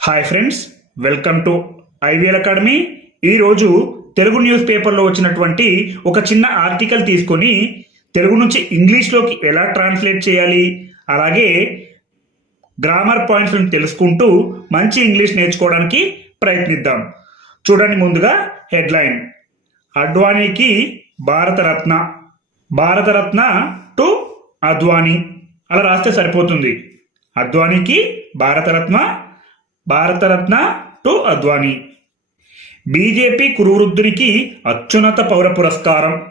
Hi friends welcome to IVL academy ఈరోజు Telugu news పేపర్లో వచ్చినటువంటి ఒక చిన్న ఆర్టికల్ తీసుకొని తెలుగు నుంచి ఇంగ్లీష్లోకి ఎలా ట్రాన్స్లేట్ చేయాలి అలాగే గ్రామర్ పాయింట్స్ని తెలుసుకుంటూ మంచి ఇంగ్లీష్ నేర్చుకోవడానికి ప్రయత్నిద్దాం. చూడండి ముందుగా హెడ్లైన్ అడ్వానీకి భారతరత్న. భారతరత్న టు అద్వానీ. అలా రాస్తే సరిపోతుంది. అద్వానీకి భారతరత్న భారతరత్న టు అద్వానీ. బీజేపీ కురువృద్ధుడికి అత్యున్నత పౌర పురస్కారం.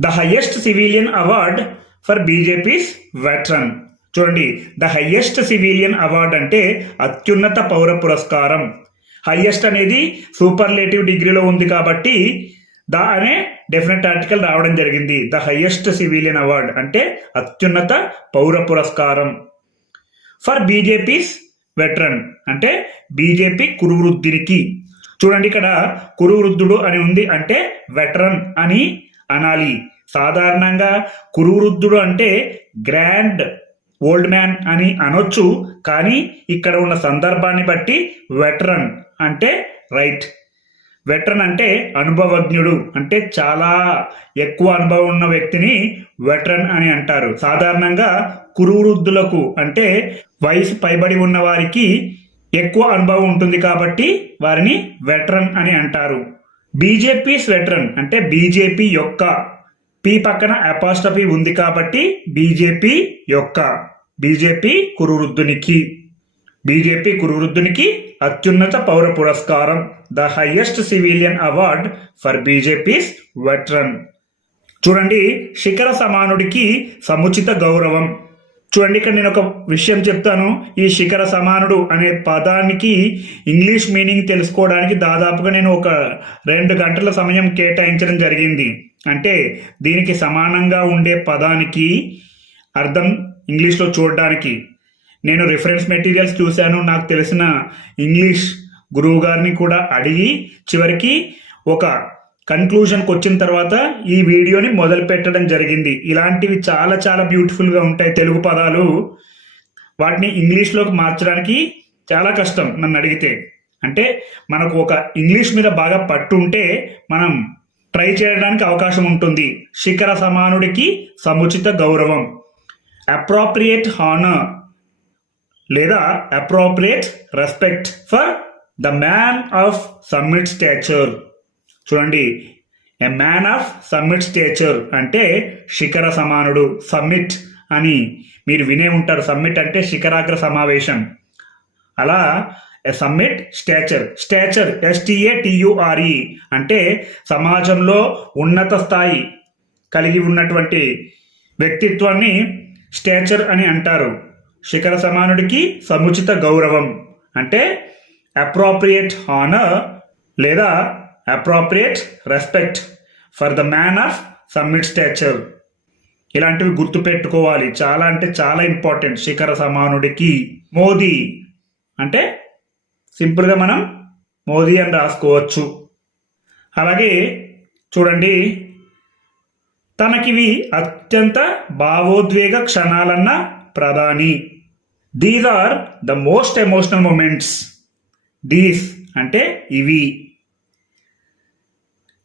The highest civilian award for BJP's veteran. చూడండి ద హయ్యెస్ట్ సివిలియన్ అవార్డ్ అంటే అత్యున్నత పౌర పురస్కారం. హయ్యెస్ట్ అనేది సూపర్లేటివ్ డిగ్రీలో ఉంది కాబట్టి ద అనే డెఫినెట్ ఆర్టికల్ రావడం జరిగింది. ద హయ్యెస్ట్ సివిలియన్ అవార్డ్ అంటే అత్యున్నత పౌర పురస్కారం. ఫర్ బీజేపీస్ వెటరన్ అంటే బీజేపీ కురువృద్ధునికి. చూడండి ఇక్కడ కురువృద్ధుడు అని ఉంది అంటే వెటరన్ అని అనాలి. సాధారణంగా కురువృద్ధుడు అంటే గ్రాండ్ ఓల్డ్ మ్యాన్ అని అనొచ్చు కానీ ఇక్కడ ఉన్న సందర్భాన్ని బట్టి వెటరన్ అంటే రైట్. వెటరన్ అంటే అనుభవజ్ఞుడు అంటే చాలా ఎక్కువ అనుభవం ఉన్న వ్యక్తిని వెటరన్ అని అంటారు. సాధారణంగా కురువృద్ధులకు అంటే వయసు పైబడి ఉన్న వారికి ఎక్కువ అనుభవం ఉంటుంది కాబట్టి వారిని వెటరన్ అని అంటారు. బీజేపీ వెటరన్ అంటే బీజేపీ యొక్క. పి పక్కన అపాస్టఫీ ఉంది కాబట్టి బీజేపీ యొక్క. బీజేపీ కురువృద్ధునికి. బీజేపీ కురువృద్ధునికి అత్యున్నత పౌర పురస్కారం. The highest civilian award for BJP's veteran చూడండి శిఖర సమానుడికి సముచిత గౌరవం. చూడండి ఇక్కడ నేను ఒక విషయం చెప్తాను. ఈ శిఖర సమానుడు అనే పదానికి ఇంగ్లీష్ మీనింగ్ తెలుసుకోవడానికి దాదాపుగా నేను ఒక రెండు గంటల సమయం కేటాయించడం జరిగింది. అంటే దీనికి సమానంగా ఉండే పదానికి అర్థం ఇంగ్లీష్లో చూడడానికి. నేను రిఫరెన్స్ మెటీరియల్స్ చూశాను. నాకు తెలిసిన ఇంగ్లీష్ గురువు గారిని కూడా అడిగి చివరికి ఒక కన్క్లూజన్కి వచ్చిన తర్వాత ఈ వీడియోని మొదలు పెట్టడం జరిగింది. ఇలాంటివి చాలా చాలా బ్యూటిఫుల్గా ఉంటాయి తెలుగు పదాలు. వాటిని ఇంగ్లీష్లోకి మార్చడానికి చాలా కష్టం నన్ను అడిగితే. అంటే మనకు ఒక ఇంగ్లీష్ మీద బాగా పట్టు ఉంటే మనం ట్రై చేయడానికి అవకాశం ఉంటుంది. శిఖర సమానుడికి సముచిత గౌరవం. అప్రోప్రియేట్ హానర్ లేదా appropriate respect for the man of summit stature చూడండి a man of summit stature అంటే శిఖర సమానుడు సమ్మిట్ అని మీరు వినే ఉంటారు. సమ్మిట్ అంటే శిఖరాగ్ర సమావేశం. అలా ఎ సమ్మిట్ స్టాచర్ స్టాచర్ ఎస్టీఏ టియుఆర్ఈ అంటే సమాజంలో ఉన్నత స్థాయి కలిగి ఉన్నటువంటి వ్యక్తిత్వాన్ని స్టాచర్ అని అంటారు. శిఖర సమానుడికి సముచిత గౌరవం. అంటే అప్రోప్రియేట్ హానర్ లేదా appropriate respect for the man of summit stature ఇలాంటివి గుర్తుపెట్టుకోవాలి చాలా అంటే చాలా ఇంపార్టెంట్ శిఖర సమానుడికి మోదీ. అంటే సింపుల్గా మనం మోదీ అని రాసుకోవచ్చు. అలాగే చూడండి తనకివి అత్యంత భావోద్వేగ క్షణాలన్న ప్రధాని. These are the most emotional moments these అంటే ఇవి.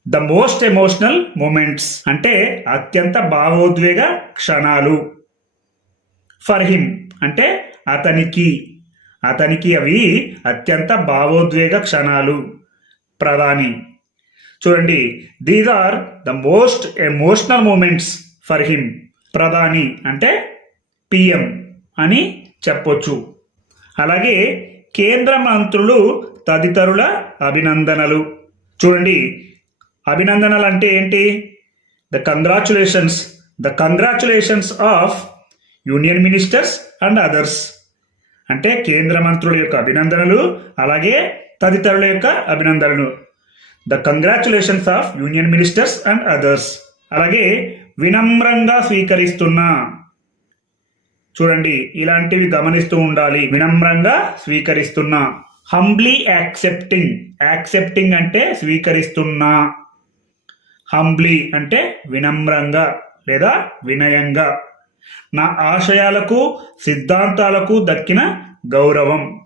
ద మోస్ట్ ఎమోషనల్ మూమెంట్స్ అంటే అత్యంత భావోద్వేగ క్షణాలు. ఫర్ హిమ్ అంటే అతనికి. అతనికి అవి అత్యంత భావోద్వేగ క్షణాలు. ప్రధాని. చూడండి these are the most emotional moments for him ప్రధాని అంటే పిఎం అని చెప్పొచ్చు. అలాగే కేంద్ర మంత్రులు తదితరుల అభినందనలు. చూడండి అభినందనలు అంటే ఏంటి? The congratulations the congratulations of union ministers and others అంటే కేంద్ర మంత్రుల యొక్క అభినందనలు అలాగే తదితరుల యొక్క అభినందనలు. The congratulations of union ministers and others అలాగే వినమ్రంగా స్వీకరిస్తున్నా. చూడండి ఇలాంటివి గమనిస్తూ ఉండాలి. వినమ్రంగా స్వీకరిస్తున్నా. హంబ్లీ యాక్సెప్టింగ్ యాక్సెప్టింగ్ అంటే స్వీకరిస్తున్నా. హంబ్లీ అంటే వినమ్రంగా లేదా వినయంగా. నా ఆశయాలకు సిద్ధాంతాలకు దక్కిన గౌరవం.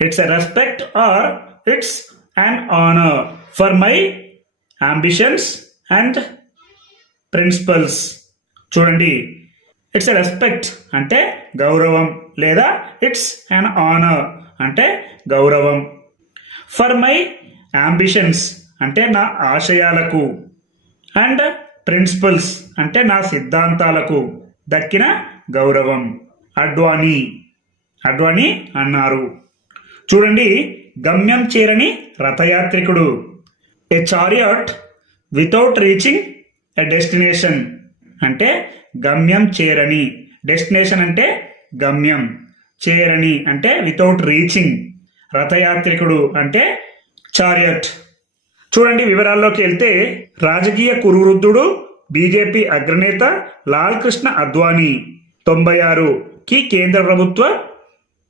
It's a respect or it's an honour for my ambitions and principles చూడండి ఇట్స్ రెస్పెక్ట్ అంటే గౌరవం లేదా ఇట్స్ అన్ ఆనర్ అంటే గౌరవం. ఫర్ మై అంబిషన్స్ అంటే నా ఆశయాలకు. అండ్ ప్రిన్సిపల్స్ అంటే నా సిద్ధాంతాలకు. దక్కిన గౌరవం. అడ్వాణి. అడ్వాణి అన్నారు. చూడండి గమ్యం చేరని రథయాత్రికుడు. A chariot without reaching a destination అంటే గమ్యం చేరని. డెస్టినేషన్ అంటే గమ్యం. చేరని అంటే వితౌట్ రీచింగ్ రథయాత్రికుడు అంటే చారియట్ చూడండి వివరాల్లోకి వెళ్తే రాజకీయ కురువృద్ధుడు బీజేపీ అగ్రనేత లాల్ కృష్ణ అద్వానీ తొంభై ఆరుకి కేంద్ర ప్రభుత్వ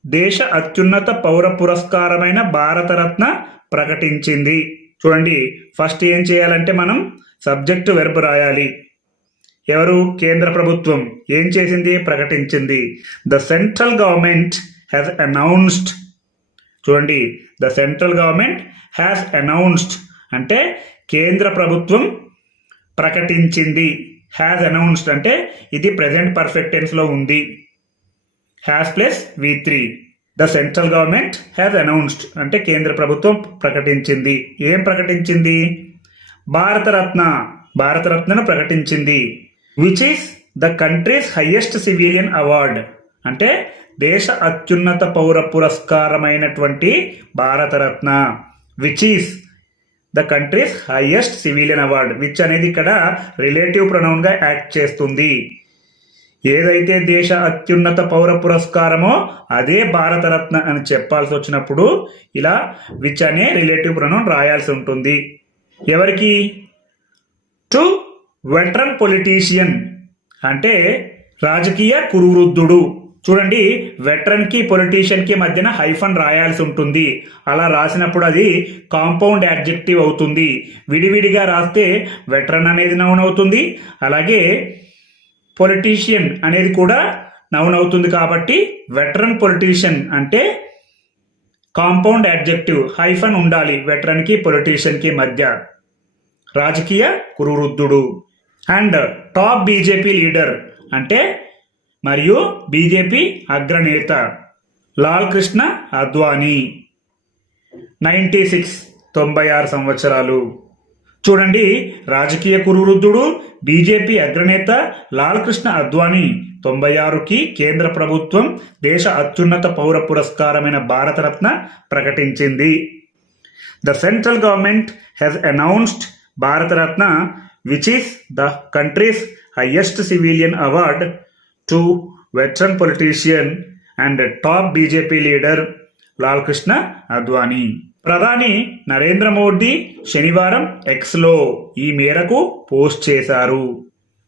దేశ అత్యున్నత పౌర పురస్కారమైన భారతరత్న ప్రకటించింది. చూడండి ఫస్ట్ ఏం చేయాలంటే మనం సబ్జెక్టు వెర్బ్ రాయాలి. ఎవరు? కేంద్ర ప్రభుత్వం. ఏం చేసింది? ప్రకటించింది. The central government has announced చూడండి. The central government has announced అంటే కేంద్ర ప్రభుత్వం ప్రకటించింది. హ్యాస్ అనౌన్స్డ్ అంటే ఇది ప్రజెంట్ పర్ఫెక్ట్ టెన్స్లో ఉంది. Has plus V three the central government has announced అంటే కేంద్ర ప్రభుత్వం ప్రకటించింది. ఏం ప్రకటించింది? భారతరత్న. భారతరత్నను ప్రకటించింది. Which is the country's highest civilian award అంటే దేశ అత్యున్నత పౌర పురస్కారమైనటువంటి Bharat Ratna which is the country's highest civilian award which అనేది ఇక్కడ రిలేటివ్ ప్రొనౌన్గా యాక్ట్ చేస్తుంది. ఏదైతే దేశ అత్యున్నత పౌర పురస్కారమో అదే భారతరత్న అని చెప్పాల్సి వచ్చినప్పుడు ఇలా విచ్ అనే రిలేటివ్ ప్రొనౌన్ రాయాల్సి ఉంటుంది. ఎవరికి? టు వెటరన్ పొలిటీషియన్ అంటే రాజకీయ కురువృద్ధుడు. చూడండి వెటరన్కి పొలిటీషియన్కి మధ్యన హైఫన్ రాయాల్సి ఉంటుంది. అలా రాసినప్పుడు అది కాంపౌండ్ యాడ్జెక్టివ్ అవుతుంది. విడివిడిగా రాస్తే వెటరన్ అనేది నౌన్ అవుతుంది. అలాగే పొలిటీషియన్ అనేది కూడా నౌన్ అవుతుంది కాబట్టి వెటరన్ పొలిటీషియన్ అంటే కాంపౌండ్ యాడ్జెక్టివ్ హైఫన్ ఉండాలి వెటరన్కి పొలిటీషియన్కి మధ్య. రాజకీయ కురువృద్ధుడు. అండ్ టాప్ బీజేపీ లీడర్ అంటే మరియు బీజేపీ అగ్రనేత లాల్ కృష్ణ అద్వానీ. నైంటీ సిక్స్ తొంభై ఆరు సంవత్సరాలు. చూడండి రాజకీయ కురువృద్ధుడు బీజేపీ అగ్రనేత లాల్ కృష్ణ అద్వానీ తొంభై ఆరుకి కేంద్ర ప్రభుత్వం దేశ అత్యున్నత పౌర పురస్కారమైన భారతరత్న ప్రకటించింది. The central government has announced Bharat Ratna which is the country's highest civilian award to veteran politician and top BJP leader Lal Krishna Advani ప్రధాని నరేంద్ర మోడీ శనివారం ఎక్స్లో ఈ మేరకు పోస్ట్ చేశారు.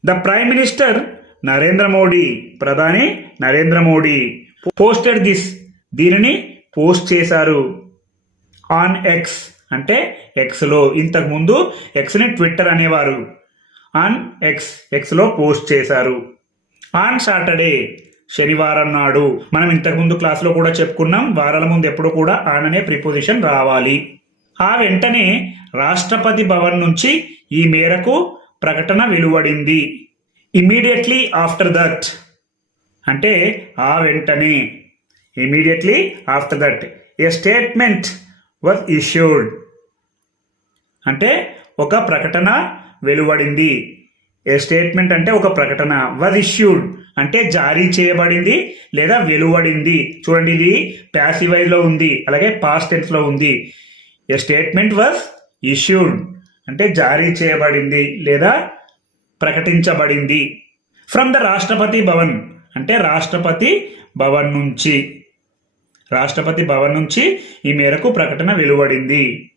The prime minister Narendra Modi ప్రధాని నరేంద్ర మోడీ పోస్టెడ్ దిస్ దీనిని post చేశారు. On X అంటే ఎక్స్లో ఇంతకుముందు ఎక్స్ని ట్విట్టర్ అనేవారు. ఆన్ ఎక్స్ ఎక్స్లో పోస్ట్ చేశారు. ఆన్ సాటర్డే శనివారం నాడు మనం ఇంతకుముందు క్లాస్లో కూడా చెప్పుకున్నాం వారాల ముందు ఎప్పుడు కూడా ఆన్ అనే ప్రిపోజిషన్ రావాలి. ఆ వెంటనే రాష్ట్రపతి భవన్ నుంచి ఈ మేరకు ప్రకటన వెలువడింది. ఇమీడియట్లీ ఆఫ్టర్ దట్ అంటే ఆ వెంటనే. Immediately after that a statement was issued అంటే ఒక ప్రకటన వెలువడింది. ఏ స్టేట్మెంట్ అంటే ఒక ప్రకటన. వాజ్ ఇష్యూడ్ అంటే జారీ చేయబడింది లేదా వెలువడింది. చూడండి ఇది ప్యాసివైజ్లో ఉంది అలాగే పాస్ట్ టెన్స్లో ఉంది. ఏ స్టేట్మెంట్ వాజ్ ఇష్యూడ్ అంటే జారీ చేయబడింది లేదా ప్రకటించబడింది. ఫ్రమ్ ద రాష్ట్రపతి భవన్ అంటే రాష్ట్రపతి భవన్ నుంచి. రాష్ట్రపతి భవన్ నుంచి ఈ మేరకు ప్రకటన వెలువడింది.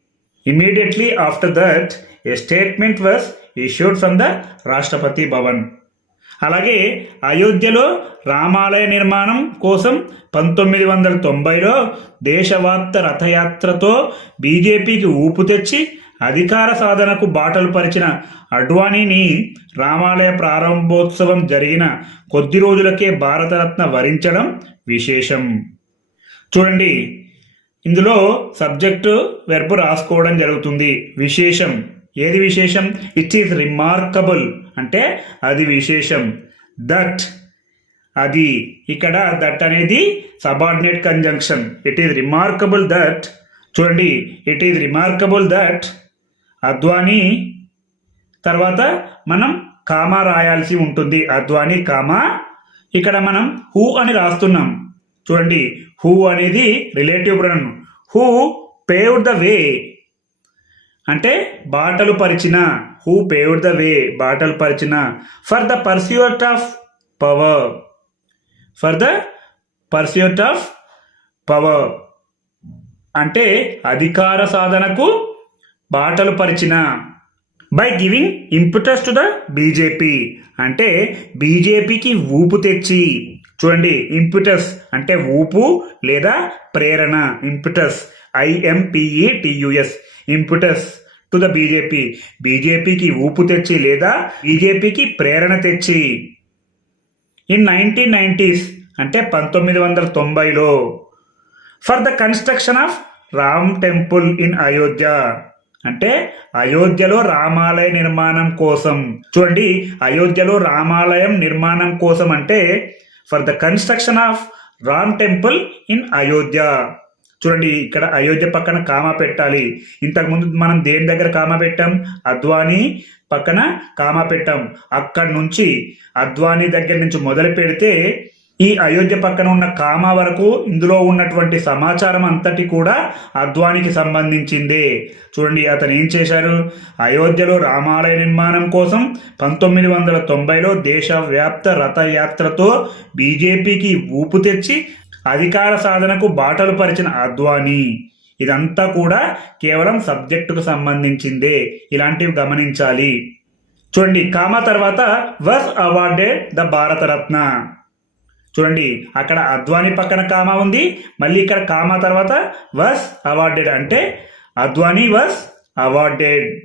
Immediately after that a statement was issued from the Rashtrapati Bhavan అలాగే అయోధ్యలో రామాలయ నిర్మాణం కోసం పంతొమ్మిది వందల తొంభైలో దేశవ్యాప్త రథయాత్రతో బీజేపీకి ఊపు తెచ్చి అధికార సాధనకు బాటలు పరిచిన అడ్వాణీని రామాలయ ప్రారంభోత్సవం జరిగిన కొద్ది రోజులకే భారతరత్న వరించడం విశేషం. చూడండి ఇందులో సబ్జెక్టు వెర్బ్ రాసుకోవడం జరుగుతుంది. విశేషం. ఏది విశేషం? ఇట్ ఈస్ రిమార్కబుల్ అంటే అది విశేషం. దట్ అది. ఇక్కడ దట్ అనేది subordinate conjunction it is remarkable that చూడండి. It is remarkable that Advani. తర్వాత మనం కామా రాయాల్సి ఉంటుంది. అద్వాని కామా. ఇక్కడ మనం హూ అని రాస్తున్నాం. చూడండి హూ అనేది relative pronoun who paved the way అంటే బాటలు పరిచిన హూ పేవ్డ్ ద వే బాటలు పరిచిన. For the pursuit of power for the pursuit of power అంటే అధికార సాధనకు బాటలు పరిచిన. By giving impetus to the BJP అంటే బీజేపీకి ఊపు తెచ్చి. చూడండి ఇంపుటస్ అంటే ఊపు లేదా ప్రేరణ impetus I M P E T U S impetus to the BJP బీజేపీకి ఊపు తెచ్చి లేదా బీజేపీకి ప్రేరణ తెచ్చి. ఇన్ నైన్టీన్ నైంటీస్ అంటే పంతొమ్మిది వందల తొంభైలో for the construction of Ram temple in Ayodhya అంటే అయోధ్యలో రామాలయ నిర్మాణం కోసం. చూడండి అయోధ్యలో రామాలయం నిర్మాణం కోసం అంటే for the construction of Ram temple in Ayodhya. చూడండి ఇక్కడ అయోధ్య పక్కన కామా పెట్టాలి. ఇంతకుముందు మనం దేని దగ్గర కామా పెట్టాం? అద్వానీ పక్కన కామా పెట్టాం. అక్కడి నుంచి అద్వానీ దగ్గర నుంచి మొదలు పెడితే ఈ అయోధ్య పక్కన ఉన్న కామా వరకు ఇందులో ఉన్నటువంటి సమాచారం అంతటి కూడా అద్వానికి సంబంధించిందే. చూడండి అతను ఏం చేశారు? అయోధ్యలో రామాలయ నిర్మాణం కోసం పంతొమ్మిది వందల తొంభైలో దేశవ్యాప్త రథయాత్రతో బీజేపీకి ఊపు తెచ్చి అధికార సాధనకు బాటలు పరిచిన అద్వానీ. ఇదంతా కూడా కేవలం సబ్జెక్టుకు సంబంధించిందే. ఇలాంటివి గమనించాలి. చూడండి కామా తర్వాత వస్ అవార్డెడ్ ద భారతరత్న. చూడండి అక్కడ అద్వాని పక్కన కామా ఉంది. మళ్ళీ ఇక్కడ కామా తర్వాత వస్ అవార్డెడ్ అంటే అద్వానీ వస్ అవార్డెడ్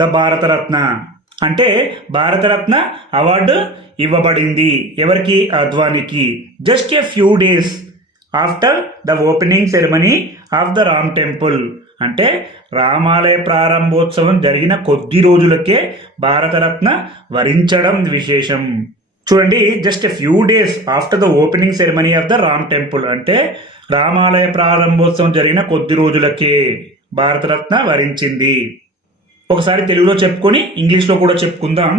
ద భారతరత్న అంటే భారతరత్న అవార్డు ఇవ్వబడింది. ఎవరికి? అద్వానికి. Just a few days after the opening ceremony of the Ram temple అంటే రామాలయ ప్రారంభోత్సవం జరిగిన కొద్ది రోజులకే భారతరత్న వరించడం విశేషం. చూడండి just a few days after the opening ceremony of the Ram temple అంటే రామాలయ ప్రారంభోత్సవం జరిగిన కొద్ది రోజులకే భారతరత్న వరించింది. ఒకసారి తెలుగులో చెప్పుకొని ఇంగ్లీష్లో కూడా చెప్పుకుందాం.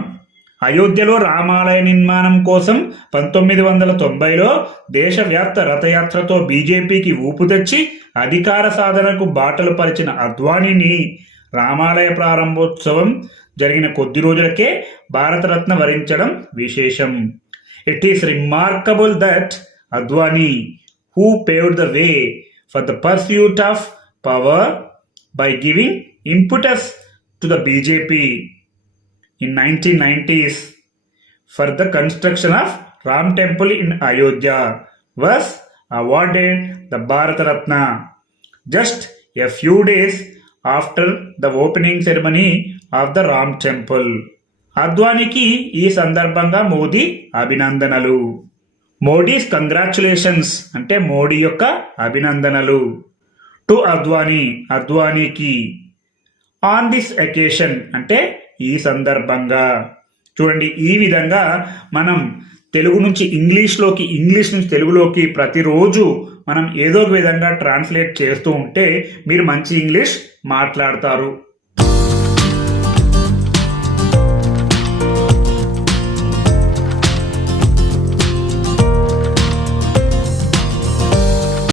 అయోధ్యలో రామాలయ నిర్మాణం కోసం పంతొమ్మిది వందల తొంభైలో దేశవ్యాప్త రథయాత్రతో బీజేపీకి ఊపు తెచ్చి అధికార సాధనకు బాటలు పరిచిన అద్వానీని రామాలయ ప్రారంభోత్సవం జరిగిన కొద్ది రోజులకే భారతరత్న వరించడం విశేషం. It is remarkable that Advani who paved the way for the pursuit of power by giving impetus to the BJP in nineteen nineties for the construction of Ram temple in Ayodhya was awarded the Bharat Ratna just a few days after the opening ceremony of the Ram temple అద్వానికి ఈ సందర్భంగా మోదీ అభినందనలు. Modi's congratulations అంటే మోడీ యొక్క అభినందనలు. To Advani అద్వానీకి on this occasion అంటే ఈ సందర్భంగా. చూడండి ఈ విధంగా మనం తెలుగు నుంచి ఇంగ్లీష్లోకి ఇంగ్లీష్ నుంచి తెలుగులోకి ప్రతిరోజు మనం ఏదో ఒక విధంగా ట్రాన్స్లేట్ చేస్తూ ఉంటే మీరు మంచి ఇంగ్లీష్ మాట్లాడతారు.